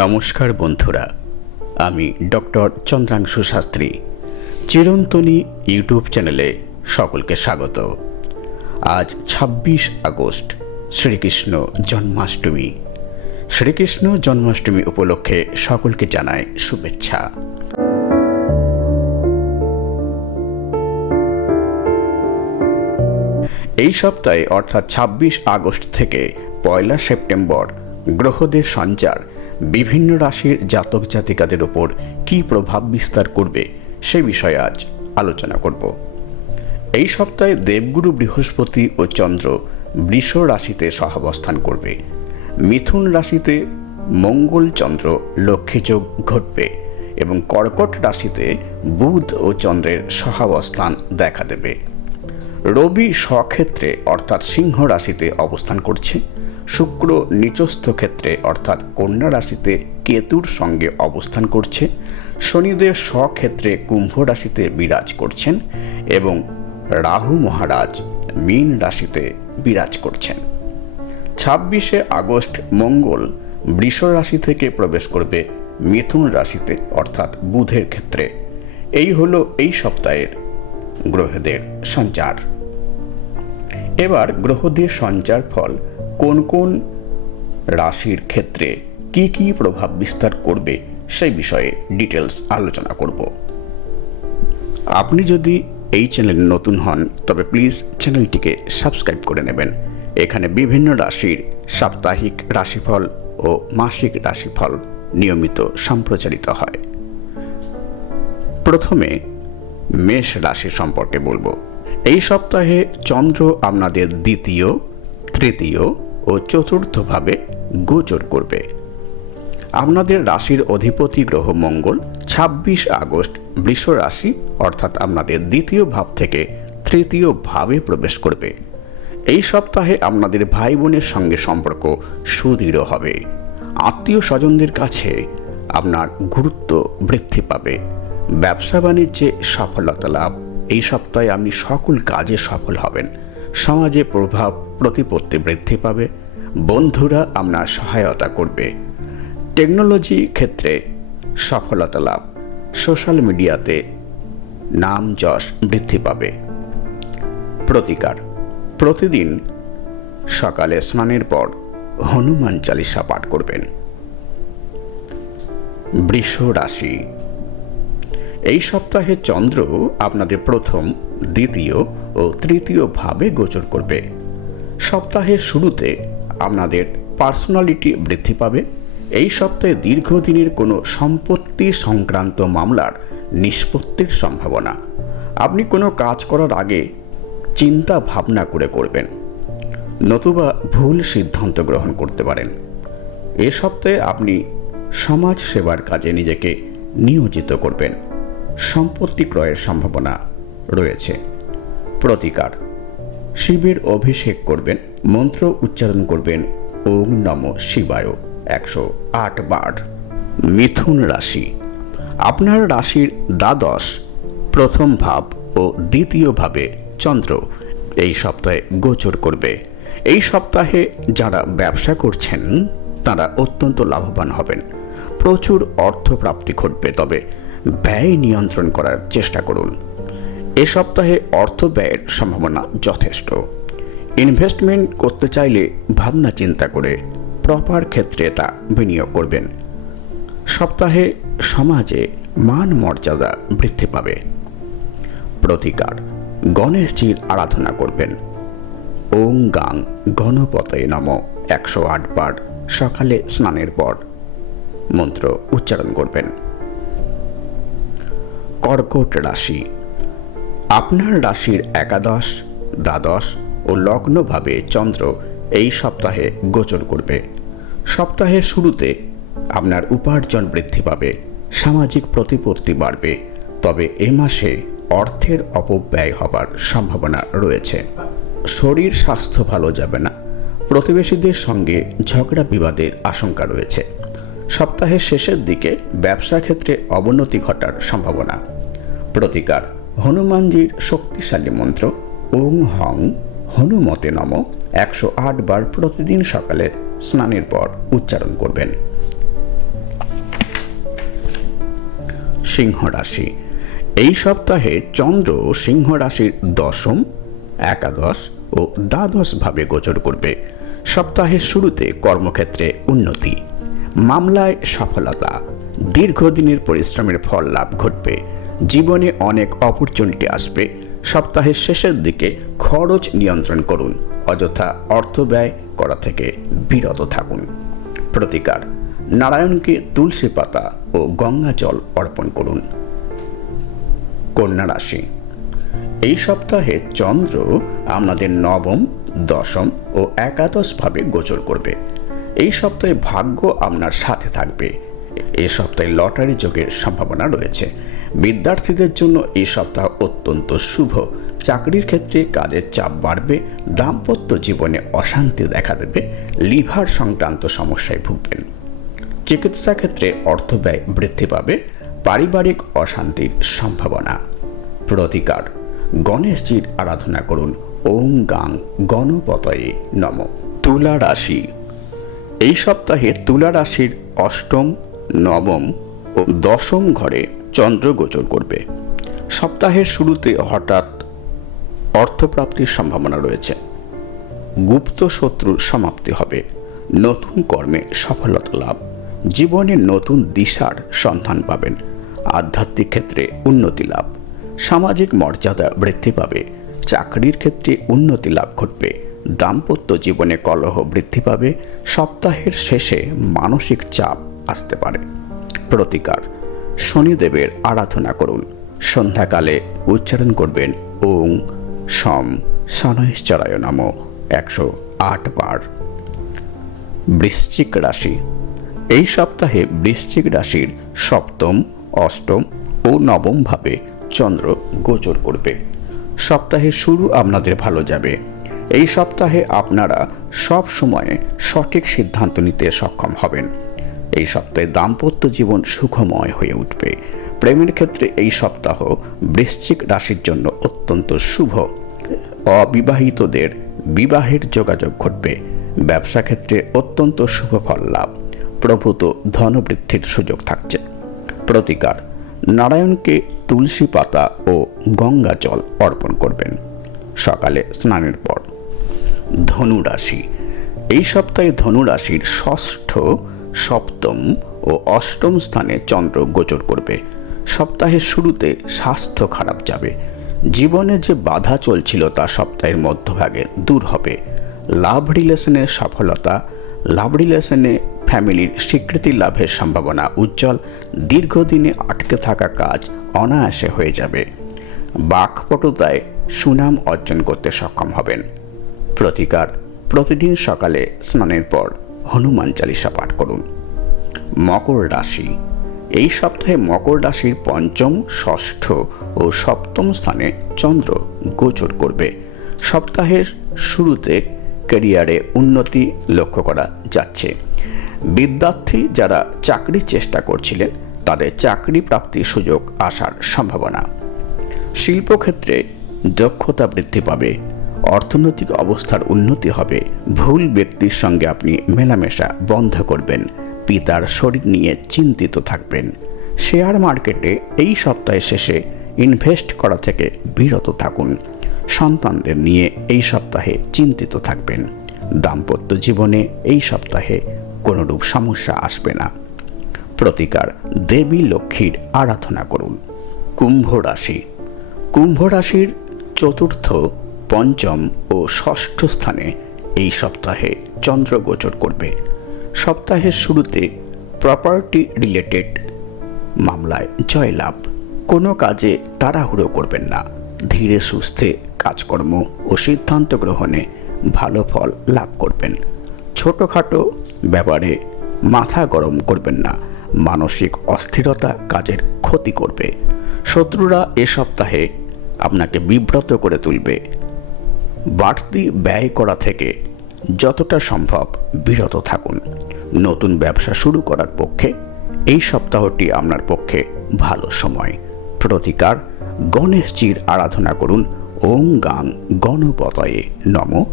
নমস্কার বন্ধুরা, আমি ডক্টর চন্দ্রাংশু শাস্ত্রী। চিরন্তনী ইউটিউব চ্যানেলে সকলকে স্বাগত। আজ ২৬ আগস্ট, শ্রীকৃষ্ণ জন্মাষ্টমী। শ্রীকৃষ্ণ জন্মাষ্টমী উপলক্ষে সকলকে জানায় শুভেচ্ছা। এই সপ্তাহে অর্থাৎ ২৬ আগস্ট থেকে ১ সেপ্টেম্বর গ্রহদের সঞ্চার বিভিন্ন রাশির জাতক জাতিকাদের উপর কী প্রভাব বিস্তার করবে সে বিষয়ে আজ আলোচনা করব। এই সপ্তাহে দেবগুরু বৃহস্পতি ও চন্দ্র বৃষ রাশিতে সহাবস্থান করবে। মিথুন রাশিতে মঙ্গল চন্দ্র লক্ষ্মীযোগ ঘটবে এবং কর্কট রাশিতে বুধ ও চন্দ্রের সহাবস্থান দেখা দেবে। রবি স্বক্ষেত্রে অর্থাৎ সিংহ রাশিতে অবস্থান করছে। শুক্র নিচস্থ ক্ষেত্রে অর্থাৎ কন্যা রাশিতে কেতুর সঙ্গে অবস্থান করছে। শনিদেব স্বক্ষেত্রে কুম্ভ রাশিতে বিরাজ করছেন এবং রাহু মহারাজ মীন রাশিতে বিরাজ করছেন। ২৬শে আগস্ট মঙ্গল বৃষ রাশি থেকে প্রবেশ করবে মিথুন রাশিতে অর্থাৎ বুধের ক্ষেত্রে। এই হলো এই সপ্তাহের গ্রহদের সঞ্চার। এবার গ্রহদের সঞ্চার ফল কোন কোন রাশির ক্ষেত্রে কি কি প্রভাব বিস্তার করবে সেই বিষয়ে ডিটেলস আলোচনা করব। আপনি যদি এই চ্যানেলে নতুন হন তবে প্লিজ চ্যানেলটিকে সাবস্ক্রাইব করে নেবেন। এখানে বিভিন্ন রাশির সাপ্তাহিক রাশিফল ও মাসিক রাশিফল নিয়মিত সম্প্রচারিত হয়। প্রথমে মেষ রাশি সম্পর্কে বলবো। এই সপ্তাহে চন্দ্র আপনাদের দ্বিতীয়, তৃতীয় ও চতুর্থভাবে গোচর করবে। আপনাদের রাশির অধিপতি গ্রহ মঙ্গল ২৬ আগস্ট বৃষ রাশি অর্থাৎ আপনাদের দ্বিতীয় ভাব থেকে তৃতীয় ভাবে প্রবেশ করবে। এই সপ্তাহে আপনাদের ভাই বোনের সঙ্গে সম্পর্ক সুদৃঢ় হবে। আত্মীয় স্বজনদের কাছে আপনার গুরুত্ব বৃদ্ধি পাবে। ব্যবসা বাণিজ্যে সফলতা লাভ। এই সপ্তাহে আপনি সকল কাজে সফল হবেন। সমাজে প্রভাব প্রতিপত্তি বৃদ্ধি পাবে। বন্ধুরা আপনার সহায়তা করবে। টেকনোলজি ক্ষেত্রে সফলতা লাভ। সোশ্যাল মিডিয়াতে নাম যশ বৃদ্ধি পাবে। প্রতিকার: প্রতিদিন সকালে স্নানের পর হনুমান চালিসা পাঠ করবেন। বৃষ রাশি। এই সপ্তাহে চন্দ্র আপনাদের প্রথম, দ্বিতীয় ও তৃতীয় ভাবে গোচর করবে। সপ্তাহের শুরুতে আপনাদের পার্সোনালিটি বৃদ্ধি পাবে। এই সপ্তাহে দীর্ঘদিনের কোনো সম্পত্তি সংক্রান্ত মামলার নিষ্পত্তির সম্ভাবনা। আপনি কোনো কাজ করার আগে চিন্তা ভাবনা করে করবেন, নতুবা ভুল সিদ্ধান্ত গ্রহণ করতে পারেন। এ সপ্তাহে আপনি সমাজ সেবার কাজে নিজেকে নিয়োজিত করবেন। সম্পত্তি ক্রয়ের সম্ভাবনা রয়েছে। প্রতিকার: শিবের অভিষেক করবেন। মন্ত্র উচ্চারণ করবেন ওম নমঃ শিবায় ১০৮ বার। মিথুন রাশি। আপনার রাশির দ্বাদশ, প্রথম ভাব ও দ্বিতীয় ভাবে চন্দ্র এই সপ্তাহে গোচর করবে। এই সপ্তাহে যারা ব্যবসা করছেন তারা অত্যন্ত লাভবান হবেন। প্রচুর অর্থ প্রাপ্তি ঘটবে, তবে ব্যয় নিয়ন্ত্রণ করার চেষ্টা করুন। এ সপ্তাহে অর্থ ব্যয়ের সম্ভাবনা যথেষ্ট। ইনভেস্টমেন্ট করতে চাইলে ভাবনা চিন্তা করে প্রপার ক্ষেত্রে তা বিনিয়োগ করবেন। সপ্তাহে সমাজে মান মর্যাদা বৃদ্ধি পাবে। প্রতিকার: গণেশজির আরাধনা করবেন। ওং গাং গণপতয়ে নমঃ ১০৮ বার সকালে স্নানের পর মন্ত্র উচ্চারণ করবেন। কর্কট রাশি। আপনার রাশির একাদশ, দ্বাদশ ও লগ্নভাবে চন্দ্র এই সপ্তাহে গোচর করবে। সপ্তাহের শুরুতে আপনার উপার্জন বৃদ্ধি পাবে। সামাজিক প্রতিপত্তি বাড়বে, তবে এ মাসে অর্থের অপব্যয় হবার সম্ভাবনা রয়েছে। শরীর স্বাস্থ্য ভালো যাবে না। প্রতিবেশীদের সঙ্গে ঝগড়া বিবাদের আশঙ্কা রয়েছে। সপ্তাহের শেষের দিকে ব্যবসা ক্ষেত্রে অবনতি ঘটার সম্ভাবনা। প্রতিকার: হনুমানজির শক্তিশালী মন্ত্র ওং হং হনুমতে নমঃ ১০৮ বার প্রতিদিন সকালে স্নানের পর উচ্চারণ করবেন। সিংহ রাশি। এই সপ্তাহে চন্দ্র সিংহ রাশির দশম, একাদশ ও দ্বাদশ ভাবে গোচর করবে। সপ্তাহের শুরুতে কর্মক্ষেত্রে উন্নতি, মামলায় সফলতা, দীর্ঘদিনের পরিশ্রমের ফল লাভ ঘটবে। জীবনে অনেক অপরচুনিটি আসবে। সপ্তাহের শেষের দিকে খরচ নিয়ন্ত্রণ করুন, অযথা অর্থ ব্যয় করা থেকে বিরত থাকুন। প্রতিকার, নারায়ণকে তুলসী পাতা ও গঙ্গা জল অর্পণ করুন। কন্যা রাশি। এই সপ্তাহে চন্দ্র আপনাদের নবম, দশম ও একাদশ ভাবে গোচর করবে। এই সপ্তাহে ভাগ্য আপনার সাথে থাকবে। এই সপ্তাহে লটারি যোগের সম্ভাবনা রয়েছে। বিদ্যার্থীদের জন্য এই সপ্তাহ অত্যন্ত শুভ। চাকরির ক্ষেত্রে কাজের চাপ বাড়বে। দাম্পত্য জীবনে অশান্তি দেখা দেবে। লিভার সংক্রান্ত সমস্যায় ভুগবেন। চিকিৎসা ক্ষেত্রে অর্থ ব্যয় বৃদ্ধি পাবে। পারিবারিক অশান্তির সম্ভাবনা। প্রতিকার, গণেশজির আরাধনা করুন। ওং গাং গণপতয়ে নমঃ। তুলা রাশি। এই সপ্তাহে তুলা রাশির অষ্টম, নবম ও দশম ঘরে চন্দ্র গোচর করবে। সপ্তাহের শুরুতে হঠাৎ অর্থপ্রাপ্তির সম্ভাবনা রয়েছে। গুপ্ত শত্রুর সমাপ্তি হবে। নতুন কর্মে সফলতা লাভ। জীবনে নতুন দিশার সন্ধান পাবেন। আধ্যাত্মিক ক্ষেত্রে উন্নতি লাভ। সামাজিক মর্যাদা বৃদ্ধি পাবে। চাকরির ক্ষেত্রে উন্নতি লাভ ঘটবে। দাম্পত্য জীবনে কলহ বৃদ্ধি পাবে। সপ্তাহের শেষে মানসিক চাপ আসতে পারে। প্রতিকার, শনিদেবের আরাধনা করুন। সন্ধ্যাকালে উচ্চারণ করবেন ওং সম শনৈশ্চরায় নমঃ 108 বার। বৃশ্চিক রাশি। এই সপ্তাহে বৃশ্চিক রাশির সপ্তম, অষ্টম ও নবম ভাবে চন্দ্র গোচর করবে। সপ্তাহের শুরু আপনাদের ভালো যাবে। এই সপ্তাহে আপনারা সব সময়ে সঠিক সিদ্ধান্ত নিতে সক্ষম হবেন। এই সপ্তাহে দাম্পত্য জীবন সুখময় হয়ে উঠবে। প্রেমের ক্ষেত্রে এই সপ্তাহ বৃশ্চিক রাশির জন্য অত্যন্ত শুভ। অবিবাহিতদের বিবাহের যোগাযোগ ঘটবে। ব্যবসা ক্ষেত্রে অত্যন্ত শুভ ফল লাভ। প্রভূত ধনবৃদ্ধির সুযোগ থাকছে। প্রতিকার, নারায়ণকে তুলসী পাতা ও গঙ্গা জল অর্পণ করবেন সকালে স্নানের পর। ধনু রাশি। এই সপ্তাহে ধনু রাশির ষষ্ঠ, সপ্তম ও অষ্টম স্থানে চন্দ্র গোচর করবে। সপ্তাহের শুরুতে স্বাস্থ্য খারাপ যাবে। জীবনে যে বাধা চলছিল তা সপ্তাহের মধ্যভাগে দূর হবে। লাভ রিলেশনের সফলতা। লাভ রিলেশনে ফ্যামিলির স্বীকৃতি লাভের সম্ভাবনা উজ্জ্বল। দীর্ঘদিনে আটকে থাকা কাজ অনায়াসে হয়ে যাবে। বাকপটুতায় সুনাম অর্জন করতে সক্ষম হবেন। প্রতিকার, প্রতিদিন সকালে স্নানের পর হনুমান চালিসা পাঠ করুন। মকর রাশি। এই সপ্তাহে মকর রাশির পঞ্চম, ষষ্ঠ ও সপ্তম স্থানে চন্দ্র গোচর করবে। সপ্তাহের শুরুতে ক্যারিয়ারে উন্নতি লক্ষ্য করা যাচ্ছে। বিদ্যার্থী যারা চাকরির চেষ্টা করছিলেন তাদের চাকরি প্রাপ্তির সুযোগ আসার সম্ভাবনা। শিল্পক্ষেত্রে দক্ষতা বৃদ্ধি পাবে। অর্থনৈতিক অবস্থার উন্নতি হবে। ভুল ব্যক্তির সঙ্গে আপনি মেলামেশা বন্ধ করবেন। পিতার শরীর নিয়ে চিন্তিত থাকবেন। শেয়ার মার্কেটে এই সপ্তাহের শেষে ইনভেস্ট করা থেকে বিরত থাকুন। সন্তানদের নিয়ে এই সপ্তাহে চিন্তিত থাকবেন। দাম্পত্য জীবনে এই সপ্তাহে কোনোরূপ সমস্যা আসবে না। প্রতিকার, দেবী লক্ষ্মীর আরাধনা করুন। কুম্ভ রাশি। কুম্ভ রাশির চতুর্থ, পঞ্চম ও ষষ্ঠ স্থানে এই সপ্তাহে চন্দ্র গোচর করবে। সপ্তাহের শুরুতে প্রপার্টি রিলেটেড মামলায় জয়লাভ। কোনো কাজে তাড়াহুড়ো করবেন না। ধীরে সুস্থে কাজকর্ম ও সিদ্ধান্ত গ্রহণে ভালো ফল লাভ করবেন। ছোটোখাটো ব্যাপারে মাথা গরম করবেন না। মানসিক অস্থিরতা কাজের ক্ষতি করবে। শত্রুরা এ সপ্তাহে আপনাকে বিব্রত করে তুলবে। বাড়তি ব্যয় করা থেকে যতটা সম্ভব বিরত থাকুন। নতুন ব্যবসা শুরু করার পক্ষে এই সপ্তাহটি আপনার পক্ষে ভালো সময়। প্রতিকার, গণেশজির আরাধনা করুন। ওং গাং গণপতয়ে নমঃ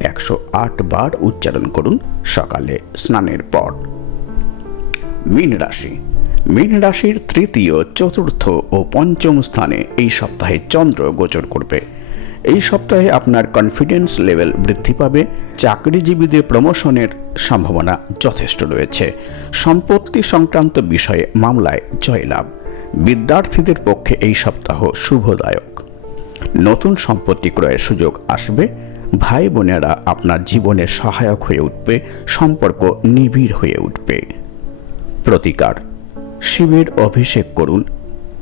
108 বার উচ্চারণ করুন সকালে স্নানের পর। মীন রাশি। মীন রাশির তৃতীয়, চতুর্থ ও পঞ্চম স্থানে এই সপ্তাহে চন্দ্র গোচর করবে। এই সপ্তাহে আপনার কনফিডেন্স লেভেল বৃদ্ধি পাবে। চাকরিজীবীদের প্রমোশনের সম্ভাবনা যথেষ্ট রয়েছে। সম্পত্তি সংক্রান্ত বিষয়ে মামলায় জয়লাভ। বিদ্যার্থীদের পক্ষে এই সপ্তাহ শুভদায়ক। নতুন সম্পত্তি ক্রয়ের সুযোগ আসবে। ভাই বোনেরা আপনার জীবনের সহায়ক হয়ে উঠবে। সম্পর্ক নিবিড় হয়ে উঠবে। প্রতিকার: শিবের অভিষেক করুন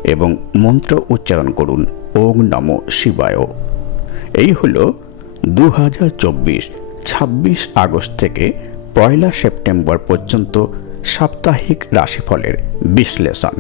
এবং মন্ত্র উচ্চারণ করুন ওম নমঃ শিবায়। এই হল 2024 26 আগস্ট থেকে 1 সেপ্টেম্বর পর্যন্ত সাপ্তাহিক রাশিফলের বিশ্লেষণ।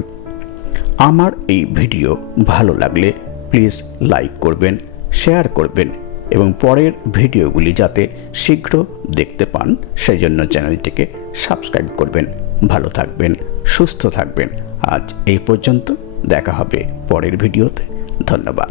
আমার এই ভিডিও ভালো লাগলে প্লিজ লাইক করবেন, শেয়ার করবেন এবং পরের ভিডিওগুলি যাতে শীঘ্র দেখতে পান সেই জন্য চ্যানেলটিকে সাবস্ক্রাইব করবেন। ভালো থাকবেন, সুস্থ থাকবেন। আজ এই পর্যন্ত, দেখা হবে পরের ভিডিওতে। ধন্যবাদ।